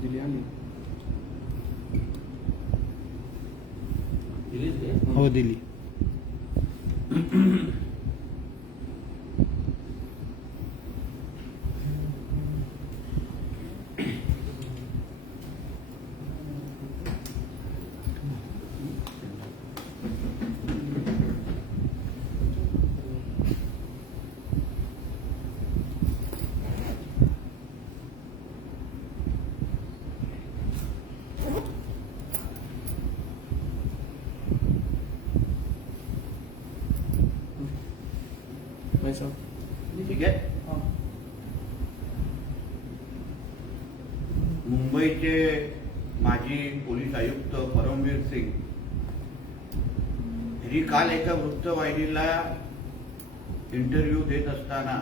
दिली आली दिलीच ते हो दिली पैसा ठीक आहे मुंबईचे माजी पोलीस आयुक्त परमवीर सिंग यांनी काल एका वृत्तवाहिनीला इंटरव्ह्यू देत असताना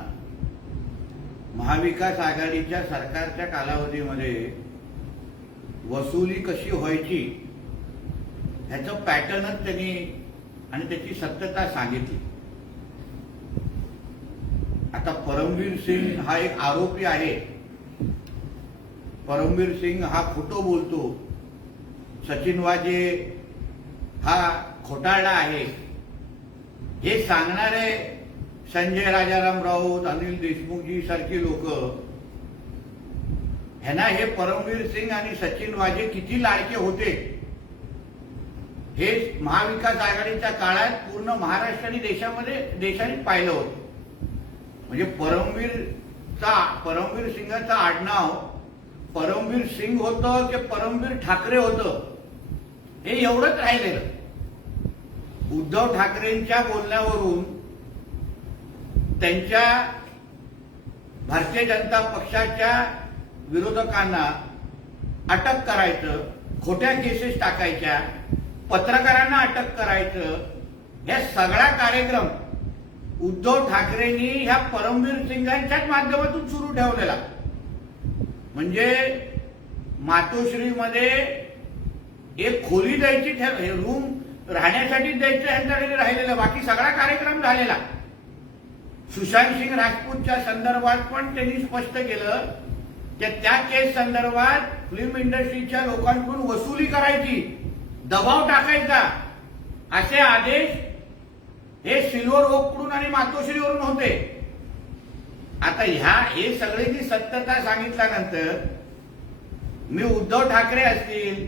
महाविकास आघाडीच्या सरकारच्या कालावधीमध्ये वसुली कशी व्हायची ह्याचं पॅटर्नच त्यांनी आणि त्याची सत्यता सांगितली. आता परमवीर सिंग हा एक आरोपी आहे. परमवीर सिंग हा खोटो बोलतो. सचिन वाजे हा खोटाळा आहे. हे सांगणारे संजय राजाराम राऊत अनिल देशमुखजी सारखी लोक ह्यांना हे परमवीर सिंग आणि सचिन वाजे किती लाडके होते? हे महाविकास आघाडीच्या काळात पूर्ण महाराष्ट्र आणि देशामध्ये देशाने पाहिलं होतं. म्हणजे परमवीरचा परमवीर सिंगाचं आडनाव परमवीर सिंग होतं की परमवीर ठाकरे होतं? हे एवढंच राहिलेलं. उद्धव ठाकरेंच्या बोलण्यावरून त्यांच्या भारतीय जनता पक्षाच्या विरोधकांना अटक करायचं खोट्या केसेस टाकायच्या पत्रकारांना अटक करायचं हे सगळा कार्यक्रम उद्धव ठाकरेंनी ह्या परमवीर सिंगांच्याच माध्यमातून सुरू ठेवलेला. म्हणजे मातोश्रीमध्ये एक खोली द्यायची ठेव हे रूम राहण्यासाठी द्यायचं यांच्याकडे राहिलेलं. बाकी सगळा कार्यक्रम झालेला. सुशांत सिंग राजपूतच्या संदर्भात पण त्यांनी स्पष्ट केलं की त्या केस संदर्भात फिल्म इंडस्ट्रीच्या लोकांकडून वसुली करायची. दबाव टाकायचा. असे आदेश हे सिल्वर ओकडून आणि मातोश्रीवरून होते. आता ह्या हे सगळ्यांची सत्यता सांगितल्यानंतर मी उद्धव ठाकरे असतील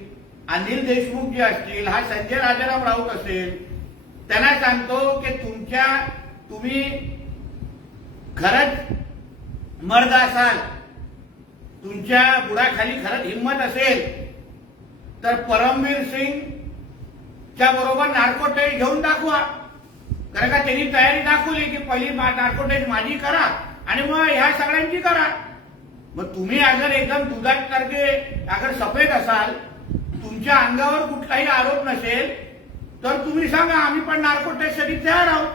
अनिल देशमुख जे असतील हा संजय राजाराम राऊत असेल त्यांना सांगतो की तुमच्या तुम्ही खरंच मर्द असाल तुमच्या बुडाखाली खरंच हिंमत असेल तर परमवीर सिंग च्या बरोबर नार्कोटेज घेऊन दाखवा. कारण का त्यांनी तयारी दाखवली की पहिली नार्कोटाईज माझी करा आणि मग ह्या सगळ्यांची करा. मग तुम्ही अगर एकदम दुधात तारखे अगर सफेद असाल तुमच्या अंगावर कुठलाही आरोप नसेल तर तुम्ही सांगा आम्ही पण नार्कोटेजसाठी तयार आहोत.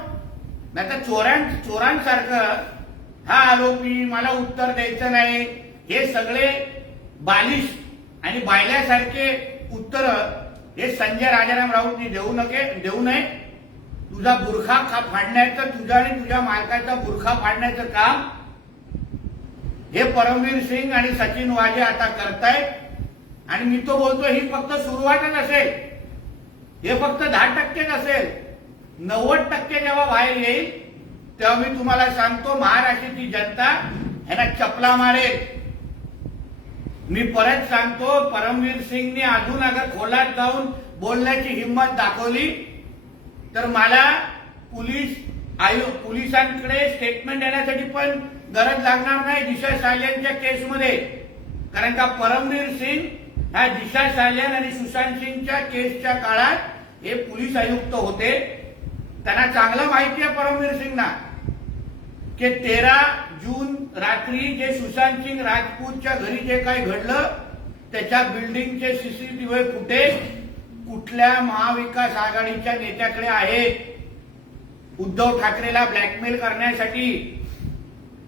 नाही तर चोरां चोरांसारखं हा आरोपी मला उत्तर द्यायचं नाही. हे सगळे बालिश आणि बायल्यासारखे उत्तर हे संजय राजाराम राऊतनी देऊ नके देऊ नये. तुझा बुरखा खा फाडण्याचं तुझा आणि तुझ्या मालकाचा बुरखा फाडण्याचं काम? हे परमवीर सिंग आणि सचिन वाजे आता करतायत. आणि मी तो बोलतो ही फक्त सुरुवातच असेल. हे फक्त दहा टक्केच असेल. नव्वद टक्के जेव्हा बाहेर येईल तेव्हा मी तुम्हाला सांगतो महाराष्ट्राची जनता ह्यांना चपला मारेल. मी परत सांगतो परमवीर सिंगने अजून अगर खोलात जाऊन बोलण्याची हिंमत दाखवली. तर मला पोलीस आयु पोलिसांकडे स्टेटमेंट देण्यासाठी पण गरज लागणार नाही दिशा सालियांच्या केसमध्ये. कारण का परमवीर सिंग ह्या दिशा सालियन आणि सुशांत सिंगच्या केसच्या काळात हे पोलीस आयुक्त होते. त्यांना चांगलं माहिती आहे परमवीर सिंगना. की तेरा जून रात्री जे सुशांत सिंग राजपूतच्या घरी जे काही घडलं त्याच्या बिल्डिंगचे सीसीटीव्ही फुटेज कुठल्या महाविकास आघाडीच्या नेत्याकडे आहेत उद्धव ठाकरेला ब्लॅकमेल करण्यासाठी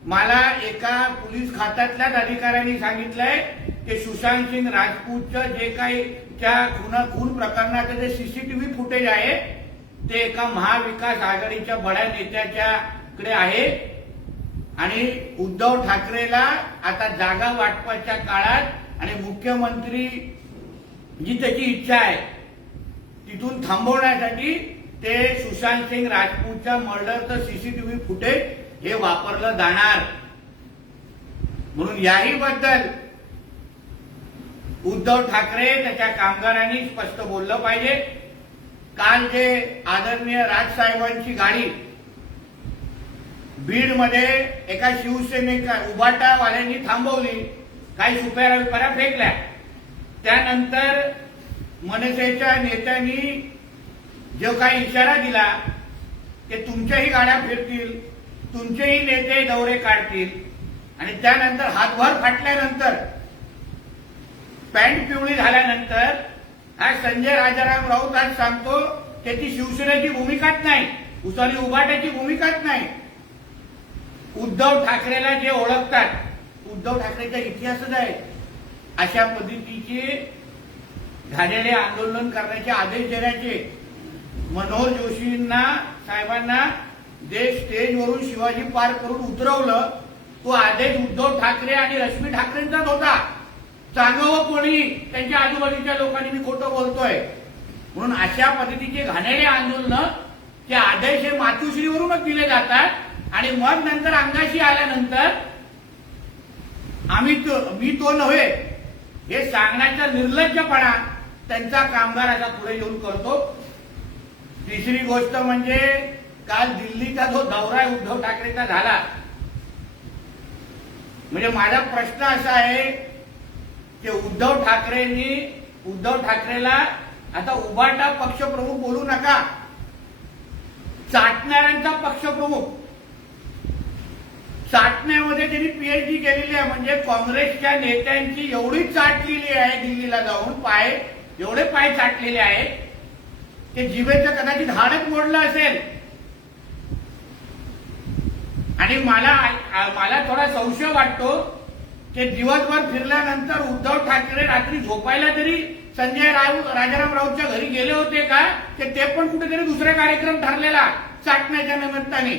मला एका पोलीस खात्यातल्याच अधिकाऱ्यांनी सांगितलंय की सुशांत सिंग राजपूतचं जे काही त्या खून खून प्रकरणाचं जे सीसीटीव्ही फुटेज आहे ते एका महाविकास आघाडीच्या बड्या नेत्याच्याकडे आहे. आणि उद्धव ठाकरेला आता जागा वाटपाच्या काळात आणि मुख्यमंत्री जी त्याची इच्छा आहे तिथून थांबवण्यासाठी ते सुशांत सिंग राजपूतच्या मर्डरचं सीसीटीव्ही फुटेज हे वापरलं जाणार. म्हणून याही बद्दल उद्धव ठाकरे त्याच्या कामगारांनी स्पष्ट बोललं पाहिजे. काल जे आदरणीय राजसाहेबांची गाडी बीडमध्ये एका शिवसेनेका उभाटावाल्यांनी थांबवली. काही सुप्यारा विपारा फेकल्या. त्यानंतर मनसेच्या नेत्यांनी जो काही इशारा दिला ते तुमच्याही गाड्या फिरतील तुमचेही नेते दौरे काढतील. आणि त्यानंतर हातभर फाटल्यानंतर पॅन्ट पिवळी झाल्यानंतर आज संजय राजाराम राऊत आज सांगतो त्याची शिवसेनेची भूमिकाच नाही उसाली उभाट्याची भूमिकाच नाही. उद्धव ठाकरेला जे ओळखतात उद्धव ठाकरेचा इतिहासच आहे अशा पद्धतीचे झालेले आंदोलन करण्याचे आदेश देण्याचे मनोहर जोशींना साहेबांना जे स्टेजवरून शिवाजी पार्क करून उतरवलं. तो आदेश उद्धव ठाकरे आणि रश्मी ठाकरेंचाच होता. सांगावं कोणी? त्यांच्या आजूबाजूच्या लोकांनी मी खोटं बोलतोय. म्हणून अशा पद्धतीचे घाणेरे आंदोलन ते आदेश हे मातुश्रीवरूनच दिले जातात. आणि मग नंतर अंगाशी आल्यानंतर आम्ही तो मी तो नव्हे. हे सांगण्याचा निर्लज्जपणा त्यांचा कामगार आता पुढे येऊन करतो. तिसरी गोष्ट म्हणजे काल दिल्लीचा जो दौरा आहे उद्धव ठाकरेचा झाला. म्हणजे माझा प्रश्न असा आहे की उद्धव ठाकरेंनी उद्धव ठाकरेला आता उभाटा पक्षप्रमुख बोलू नका. चाटणाऱ्यांचा पक्षप्रमुख. चाटण्यामध्ये त्यांनी पीएचडी केलेली आहे. म्हणजे काँग्रेसच्या नेत्यांची एवढी चाटलेली आहे दिल्लीला जाऊन पाय एवढे पाय चाटलेले आहेत ते जिभेचं कदाचित हाडच मोडलं असेल. आणि मला मला थोडा संशय वाटतो की दिवसभर फिरल्यानंतर उद्धव ठाकरे रात्री झोपायला तरी संजय राऊत राजाराम राऊतच्या घरी गेले होते का? ते ते पण कुठेतरी दुसरा कार्यक्रम ठरलेला चाटण्याच्या निमित्ताने.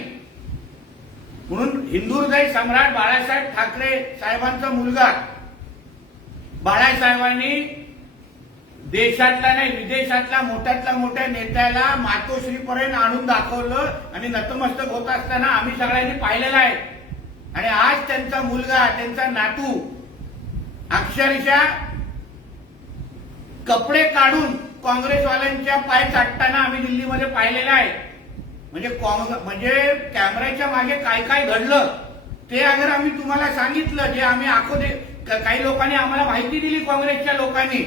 म्हणून हिंदू हृदय सम्राट बाळासाहेब ठाकरे साहेबांचा मुलगा बाळासाहेबांनी देशातला नाही विदेशातला मोठ्यातल्या मोठ्या नेत्याला मातोश्रीपर्यंत आणून दाखवलं आणि नतमस्तक होत असताना आम्ही सगळ्यांनी पाहिलेलं आहे. आणि आज त्यांचा मुलगा त्यांचा नातू अक्षरशः कपडे काढून काँग्रेसवाल्यांच्या पाय चाटताना आम्ही दिल्लीमध्ये पाहिलेलं आहे. म्हणजे म्हणजे कॅमेऱ्याच्या मागे काय काय घडलं ते अगर आम्ही तुम्हाला सांगितलं जे आम्ही आखो दे काही लोकांनी आम्हाला माहिती दिली काँग्रेसच्या लोकांनी.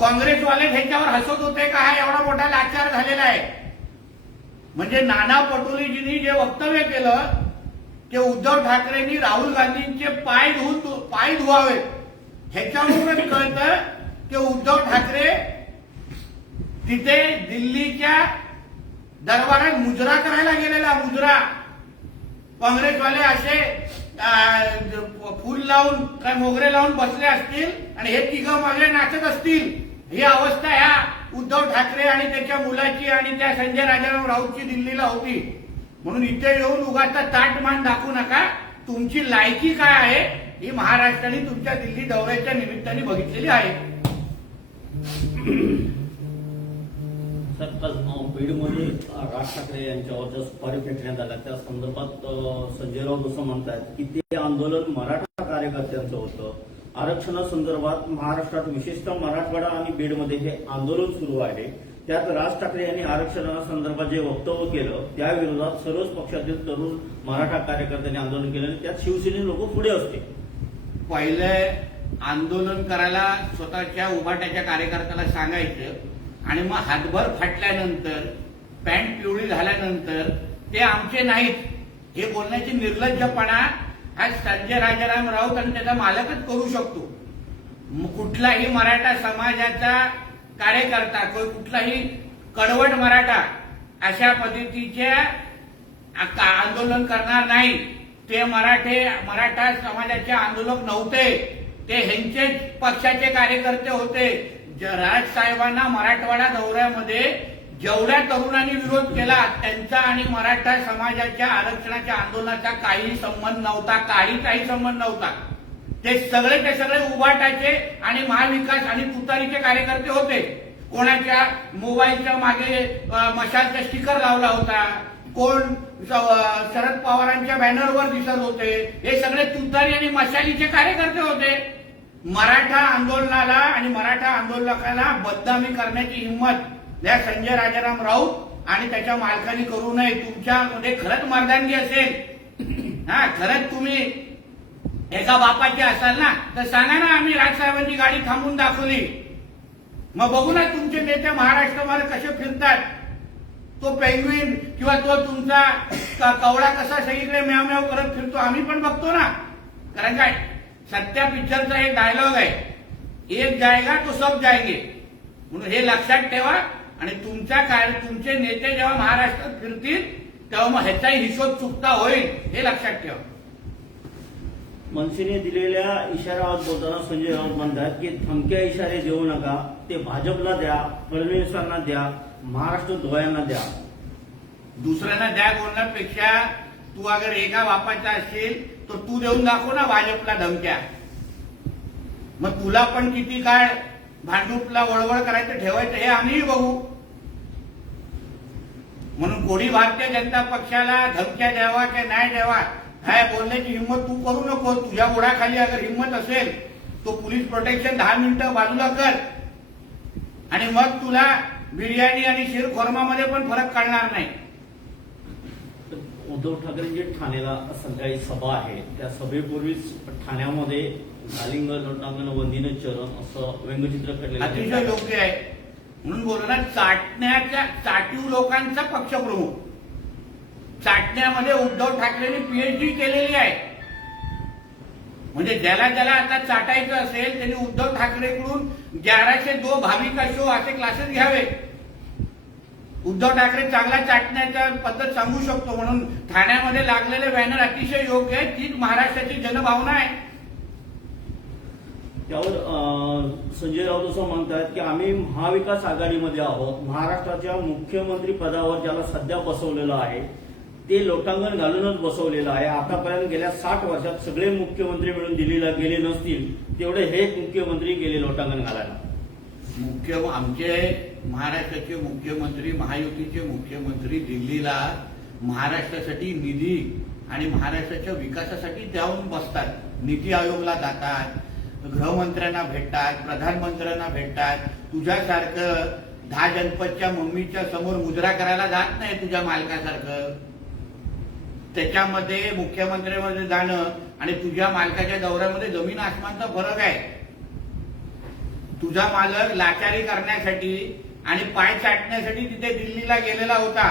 काँग्रेसवाले ह्याच्यावर हसत होते का? हा एवढा मोठा लाचार झालेला आहे. म्हणजे नाना पटोलेजींनी जे वक्तव्य केलं ते उद्धव ठाकरेंनी राहुल गांधींचे पाय धुवून पाय धुवावे. ह्याच्यावरूनच कळतं की उद्धव ठाकरे तिथे दिल्लीच्या दरबारात मुजरा करायला गेलेला मुजरा. काँग्रेसवाले असे फूल लावून काय मोगरे लावून बसले असतील आणि हे तिघं मागे नाचत असतील. ही अवस्था ह्या उद्धव ठाकरे आणि त्याच्या मुलाची आणि त्या संजय राजाराम राऊतची दिल्लीला होती. म्हणून इथे येऊन उगाचा ताटमान दाखवू नका. तुमची लायकी काय आहे ही महाराष्ट्राने तुमच्या दिल्ली दौऱ्याच्या निमित्ताने बघितलेली आहे. सर बीडमध्ये राज ठाकरे यांच्यावर ज्या सुपारी फेकण्यात आल्या त्या संदर्भात संजय राऊत असं म्हणतात की ते आंदोलन मराठा कार्यकर्त्यांचं होतं. आरक्षणासंदर्भात महाराष्ट्रात विशेषतः मराठवाडा आणि बीडमध्ये हे आंदोलन सुरू आहे. त्यात राज ठाकरे यांनी आरक्षणासंदर्भात जे वक्तव्य केलं त्याविरोधात सर्वच पक्षातील तरुण मराठा कार्यकर्त्यांनी आंदोलन केलं आणि त्यात शिवसेने लोक पुढे असते पहिले आंदोलन करायला स्वतःच्या उभाट्याच्या कार्यकर्त्याला सांगायचं आणि मग हातभर फाटल्यानंतर पॅन्ट पिवळी झाल्यानंतर ते आमचे नाहीत. हे बोलण्याची निर्लज्जपणा हा संजय राजाराम राऊत आणि त्याचा मालकच करू शकतो. कुठलाही मराठा समाजाचा कार्यकर्ता कोण कुठलाही कडवट मराठा अशा पद्धतीच्या आंदोलन करणार नाही. ते मराठे मराठा समाजाचे आंदोलक नव्हते. ते ह्यांचेच पक्षाचे कार्यकर्ते होते. ज- राज साहेबांना मराठवाडा दौऱ्यामध्ये जेवढ्या तरुणांनी विरोध केला त्यांचा आणि मराठा समाजाच्या आरक्षणाच्या आंदोलनाचा काही संबंध नव्हता काही काही संबंध नव्हता. ते सगळे ते सगळे उभाटाचे आणि महाविकास आणि तुतारीचे कार्यकर्ते होते. कोणाच्या मोबाईलच्या मागे मशालचा स्टिकर लावला होता कोण शरद पवारांच्या बॅनरवर दिसत होते हे सगळे तुतारी आणि मशालीचे कार्यकर्ते होते. मराठा आंदोलनाला आणि मराठा आंदोलकाला बदनामी करण्याची हिंमत या संजय राजाराम राऊत आणि त्याच्या मालकाने करू नये. तुमच्यामध्ये खरंच मर्दानगी असेल. हा खरंच तुम्ही एका बापाचे असाल ना तर सांगा ना आम्ही राजसाहेबांची गाडी थांबून दाखवली. मग बघू ना तुमचे नेते महाराष्ट्रामध्ये कसे फिरतात. तो पेंग्विन किंवा तो तुमचा कवडा कवळा कसा सगळीकडे म्याव म्याव करत फिरतो आम्ही पण बघतो ना. कारण काय सत्या पिक्चरचा एक डायलॉग आहे. एक जायगा तो सब जायगे. म्हणून हे लक्षात ठेवा आणि तुमच्या काय तुमचे नेते जेव्हा महाराष्ट्रात फिरतील तेव्हा मग ह्याचाही हिशोब चुकता होईल हे लक्षात ठेवा. मनसेने दिलेल्या इशाऱ्यावर बोलताना संजय राऊत म्हणतात की थमक्या इशारे देऊ नका. ते भाजपला द्या फडणवीसांना द्या महाराष्ट्र धुळ्यांना द्या. दुसऱ्यांना द्या बोलण्यापेक्षा तू अगर एका बापाचा असशील तर तू देऊन दाखव ना भाजपला धमक्या. मग तुला पण किती काळ भांडूपला वळवळ करायचं ठेवायचं हे आम्हीही बघू. म्हणून कोणी भारतीय जनता पक्षाला धमक्या द्यावा की नाही द्यावा काय बोलण्याची हिंमत तू करू नको. तुझ्या बुडाखाली अगर हिंमत असेल तो पोलीस प्रोटेक्शन दहा मिनिटं बाजूला कर. आणि मग तुला बिर्याणी आणि शिरखोरमामध्ये पण फरक कळणार नाही. उद्धव ठाकरेंची ठाण्याला संध्याकाळी सभा आहे त्या सभेपूर्वीच ठाण्यामध्ये गालिंग लोटांगण वंदीनं चरण असं व्यंगचित्र अतिशय काढलेलं योग्य आहे. म्हणून बोललो ना चाटण्याच्या चाटीव लोकांचा पक्षप्रमुख. चाटण्यामध्ये उद्धव ठाकरेंनी पीएचडी केलेली आहे. म्हणजे ज्याला ज्याला आता चाटायचं असेल त्यांनी उद्धव ठाकरेकडून ग्याराशे दो भाविका शो असे क्लासेस घ्यावे उद्धव ठाकरे चांगला चाटण्याचा पद्धत सांगू शकतो म्हणून ठाण्यामध्ये लागलेले बॅनर अतिशय योग्य आहे तीच महाराष्ट्राची जनभावना आहे. त्यावर संजय राऊत असं म्हणतात की आम्ही महाविकास आघाडीमध्ये आहोत. महाराष्ट्राच्या मुख्यमंत्री पदावर ज्याला सध्या बसवलेलं आहे ते लोटांगण घालूनच बसवलेलं आहे. आतापर्यंत गेल्या साठ वर्षात सगळे मुख्यमंत्री मिळून दिल्लीला गेले नसतील तेवढे हे मुख्यमंत्री गेले लोटांगण घालायला. मुख्य आमचे महाराष्ट्राचे मुख्यमंत्री महायुतीचे मुख्यमंत्री दिल्लीला महाराष्ट्रासाठी निधी आणि महाराष्ट्राच्या विकासासाठी जाऊन बसतात. नीती आयोगला जातात गृहमंत्र्यांना भेटतात प्रधानमंत्र्यांना भेटतात. तुझ्यासारखं दहा जनपदच्या मम्मीच्या समोर मुजरा करायला जात नाही तुझ्या मालकासारखं. त्याच्यामध्ये मुख्यमंत्र्यामध्ये जाणं आणि तुझ्या मालकाच्या दौऱ्यामध्ये जमीन आसमानचा फरक आहे. तुझा मालक लाचारी करण्यासाठी आणि पाय चाटण्यासाठी तिथे दिल्लीला गेलेला होता.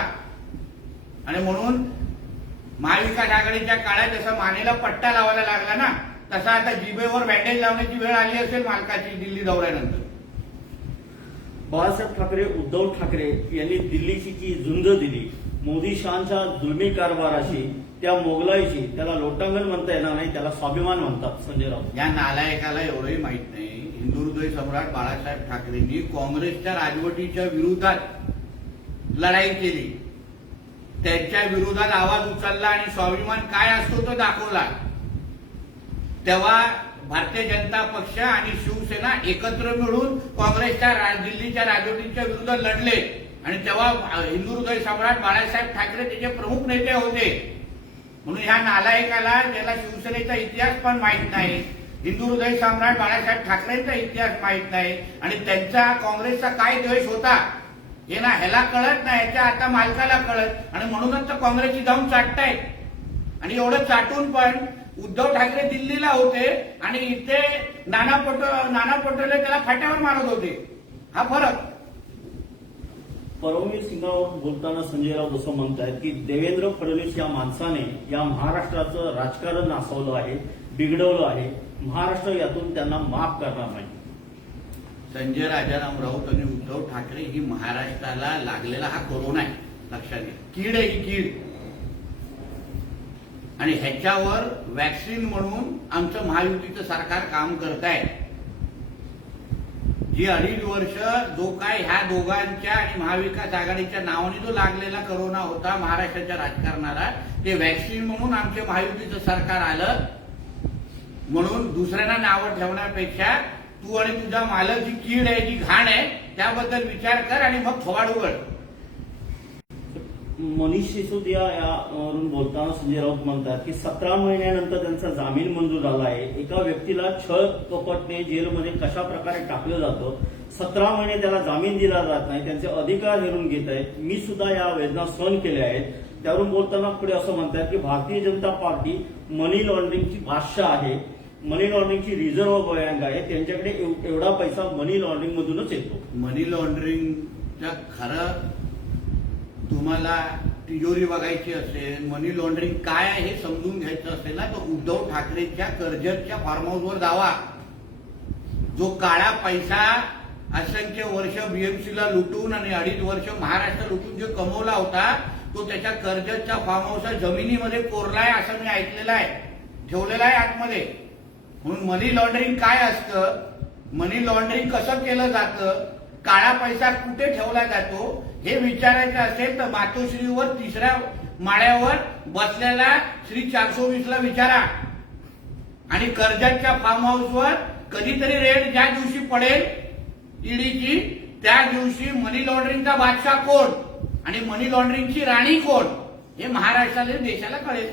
आणि म्हणून महाविकास आघाडीच्या काळात जसा मानेला पट्टा लावायला लागला ना तसा आता जिबेवर बँडेज लावण्याची वेळ आली असेल मालकाची दिल्ली दौऱ्यानंतर. बाळासाहेब ठाकरे उद्धव ठाकरे यांनी दिल्लीची जी झुंज दिली मोदी शहांच्या जुलमी कारभाराशी त्या मोगलाईशी त्याला लोटांगण म्हणता येणार नाही त्याला स्वाभिमान म्हणतात संजय राऊत या नालायकाला एवढंही माहीत नाही. हिंदू हृदय सम्राट बाळासाहेब ठाकरेंनी काँग्रेसच्या राजवटीच्या विरोधात लढाई केली. त्यांच्या विरोधात आवाज उचलला आणि स्वाभिमान काय असतो तो दाखवला. तेव्हा भारतीय जनता पक्ष आणि शिवसेना एकत्र मिळून काँग्रेसच्या राज दिल्लीच्या राजवटीच्या विरोधात लढले. आणि तेव्हा हिंदू हृदय सम्राट बाळासाहेब ठाकरे त्याचे प्रमुख नेते होते. म्हणून ह्या नालायकाला ज्याला शिवसेनेचा इतिहास पण माहीत नाही हिंदू हृदय सम्राट बाळासाहेब ठाकरेंचा इतिहास माहीत नाही आणि त्यांचा काँग्रेसचा काय द्वेष होता हे ना ह्याला कळत नाही याच्या आता मालकाला कळत. आणि म्हणूनच तर काँग्रेसची जाऊन चाटतायत. आणि एवढं चाटून पण उद्धव ठाकरे दिल्लीला होते आणि इथे नाना पटो नाना पटोले त्याला फाट्यावर मारत होते. हा फरक. परमवीर सिंगावर बोलताना संजयराव जसं असं आहेत की देवेंद्र फडणवीस या माणसाने या महाराष्ट्राचं राजकारण नासवलं आहे बिघडवलं आहे. महाराष्ट्र यातून त्यांना माफ करणार नाही. संजय राजाराम राऊत आणि उद्धव ठाकरे ही महाराष्ट्राला लागलेला हा कोरोना आहे लक्षात घ्या. कीड आहे ही कीड. आणि ह्याच्यावर वॅक्सिन म्हणून आमचं महायुतीचं सरकार काम करत आहे जी अडीच वर्ष जो काय ह्या दोघांच्या आणि महाविकास आघाडीच्या नावाने जो लागलेला करोना होता महाराष्ट्राच्या राजकारणाला ते व्हॅक्सिन म्हणून आमचे महायुतीचं सरकार आलं. म्हणून दुसऱ्यांना नावं ठेवण्यापेक्षा तू आणि तुझा मालक जी कीड आहे जी घाण आहे त्याबद्दल विचार कर आणि मग फवाड उघड मनीष सिसोदिया यावरून बोलताना संजय राऊत म्हणतात की सतरा महिन्यानंतर त्यांचा जामीन मंजूर झाला आहे. एका व्यक्तीला छळ कपटने जेलमध्ये कशा प्रकारे टाकलं जातं? सतरा महिने त्याला जामीन दिला जात नाही त्यांचे अधिकार हेरून घेत आहेत. मी सुद्धा या वेदना सहन केल्या आहेत. त्यावरून बोलताना पुढे असं म्हणतात की भारतीय जनता पार्टी मनी लॉन्ड्रिंगची भाषा आहे. मनी लॉन्ड्रिंगची रिझर्व्ह बँक आहे. त्यांच्याकडे एव- एवढा पैसा मनी लॉन्ड्रिंग मधूनच येतो. मनी लॉन्ड्रिंगच्या खरा तुम्हाला तिजोरी बघायची असेल मनी लॉन्ड्रिंग काय आहे हे समजून घ्यायचं असेल ना तर उद्धव ठाकरेच्या कर्जतच्या फार्म हाऊसवर जावा. जो काळा पैसा असंख्य वर्ष बीएमसीला लुटून आणि अडीच वर्ष महाराष्ट्र लुटून जो कमवला होता तो त्याच्या कर्जतच्या फार्म हाऊसच्या जमिनीमध्ये कोरलाय असं मी ऐकलेलं आहे. ठेवलेला आहे आतमध्ये. म्हणून मनी लॉन्ड्रिंग काय असतं? मनी लॉन्ड्रिंग कसं केलं जातं? काळा पैसा कुठे ठेवला जातो हे विचारायचं असेल तर मातोश्रीवर तिसऱ्या माळ्यावर बसलेला श्री चारसो वीसला विचारा. आणि कर्जतच्या फार्म हाऊसवर कधीतरी रेड ज्या दिवशी पडेल ईडीची त्या दिवशी मनी लॉन्ड्रिंगचा बादशाह कोण? आणि मनी लॉन्ड्रिंगची राणी कोण? हे महाराष्ट्राला देशाला कळेल.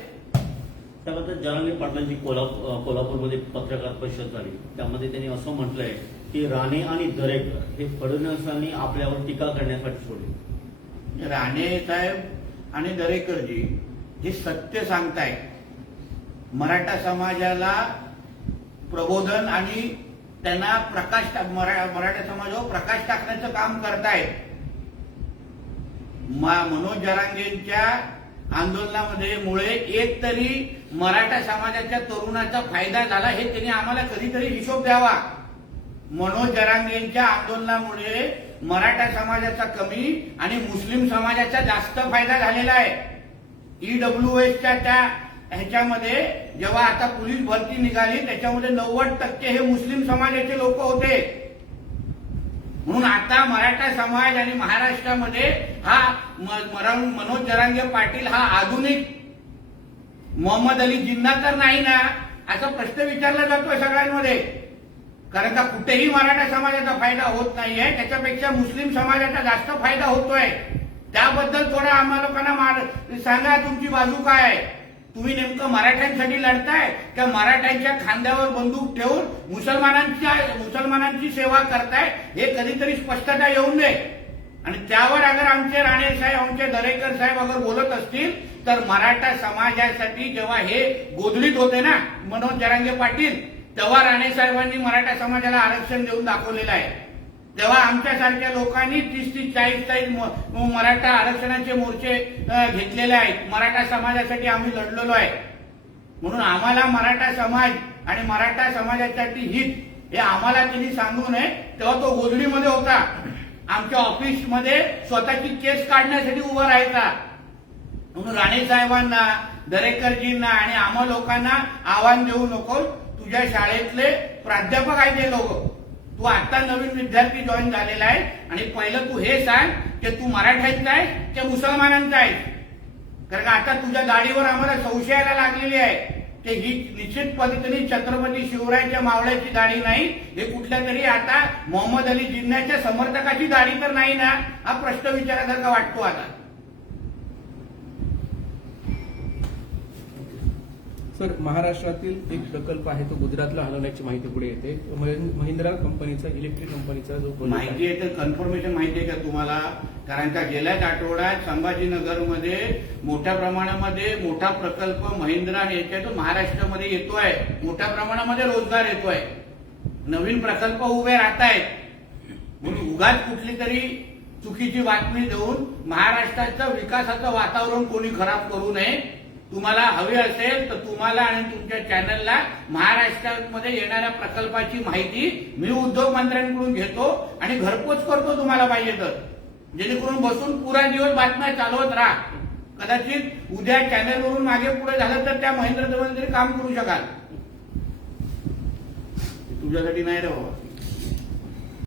त्याबद्दल जरांगे पाटलांची कोल्हापूरमध्ये पत्रकार परिषद झाली. त्यामध्ये त्यांनी असं म्हटलंय की राणे आणि दरेकर हे फडणवीसांनी आपल्यावर टीका करण्यासाठी सोडले. राणे साहेब आणि दरेकरजी हे सत्य सांगतायत मराठा समाजाला प्रबोधन आणि त्यांना प्रकाश मराठा समाजावर प्रकाश टाकण्याचं काम करतायत मनोज जरांगेंच्या आंदोलनामध्ये मुळे एक तरी मराठा समाजाच्या तरुणाचा फायदा झाला हे त्यांनी आम्हाला कधीतरी हिशोब द्यावा. मनोज जरांगेंच्या आंदोलनामुळे मराठा समाजाचा कमी आणि मुस्लिम समाजाचा जास्त फायदा झालेला आहे. ईडब्ल्यू एसच्या त्या ह्याच्यामध्ये जेव्हा आता पोलीस भरती निघाली त्याच्यामध्ये नव्वद टक्के हे मुस्लिम समाजाचे लोक होते. म्हणून आता मराठा समाज आणि महाराष्ट्रामध्ये हा म- मनोज जरांगे पाटील हा आधुनिक मोहम्मद अली जिन्ना तर नाही ना असा प्रश्न विचारला जातोय सगळ्यांमध्ये. कारण का कुठेही मराठा समाजाचा फायदा होत नाहीये. त्याच्यापेक्षा मुस्लिम समाजाचा जास्त फायदा होतोय. त्याबद्दल थोडं आम्हा लोकांना सांगा तुमची बाजू काय आहे. तुम्ही नेमकं मराठ्यांसाठी लढताय त्या मराठ्यांच्या खांद्यावर बंदूक ठेवून मुसलमानांच्या मुसलमानांची सेवा करताय? हे कधीतरी स्पष्टता येऊन दे आणि त्यावर अगर आमचे राणे साहेब आमचे दरेकर साहेब अगर बोलत असतील तर मराठा समाजासाठी जेव्हा हे गोधडीत होते ना मनोज जरांगे पाटील तेव्हा राणे साहेबांनी मराठा समाजाला आरक्षण देऊन दाखवलेलं आहे. तेव्हा आमच्यासारख्या लोकांनी तीस तीस चाळीस चाळीस मराठा आरक्षणाचे मोर्चे घेतलेले आहेत. मराठा समाजासाठी आम्ही लढलेलो आहे. म्हणून आम्हाला मराठा समाज आणि मराठा समाजासाठी हित हे आम्हाला तिने सांगू नये. तेव्हा तो गोधडीमध्ये होता. आमच्या ऑफिसमध्ये स्वतःची केस काढण्यासाठी उभा राहायचा. म्हणून राणे साहेबांना दरेकरजींना आणि आम्हा लोकांना आव्हान देऊ नको तुझ्या शाळेतले प्राध्यापक आहेत हे लोक. तू आता नवीन विद्यार्थी जॉईन झालेला आहे आणि पहिलं तू हे सांग की तू मराठ्यांचा आहे की मुसलमानांचा आहे कारण का आता तुझ्या गाडीवर आम्हाला संशयाला लागलेली आहे ते ही निश्चित पद्धतीने छत्रपती शिवरायाच्या मावळ्याची दाढी नाही हे कुठल्या तरी आता मोहम्मद अली जिन्नाच्या समर्थकाची दाढी तर नाही ना? हा प्रश्न विचारासारखा वाटतो आता. तर महाराष्ट्रातील एक प्रकल्प आहे तो गुजरातला हलवण्याची माहिती पुढे येते. महिंद्रा कंपनीचा इलेक्ट्रिक कंपनीचा जो माहिती आहे तर कन्फर्मेशन माहिती आहे का तुम्हाला? कारण का गेल्याच आठवड्यात संभाजीनगरमध्ये मोठ्या प्रमाणामध्ये मोठा प्रकल्प महिंद्रा आणि याच्यातून महाराष्ट्रामध्ये येतो आहे मोठ्या प्रमाणामध्ये रोजगार येतोय. नवीन प्रकल्प उभे राहत आहेत म्हणून उगाच कुठली तरी चुकीची बातमी देऊन महाराष्ट्राचं विकासाचं वातावरण कोणी खराब करू नये. तुम्हाला हवी असेल तर तुम्हाला आणि तुमच्या चॅनलला महाराष्ट्रामध्ये येणाऱ्या प्रकल्पाची माहिती मी उद्योग मंत्र्यांकडून घेतो आणि घरपोच करतो तुम्हाला पाहिजे तर. जेणेकरून बसून पुरा दिवस बातम्या चालवत राहा. कदाचित उद्या चॅनलवरून मागे पुढे झालं तर त्या महेंद्र तरी काम करू शकाल. तुझ्यासाठी नाही रे बाबा.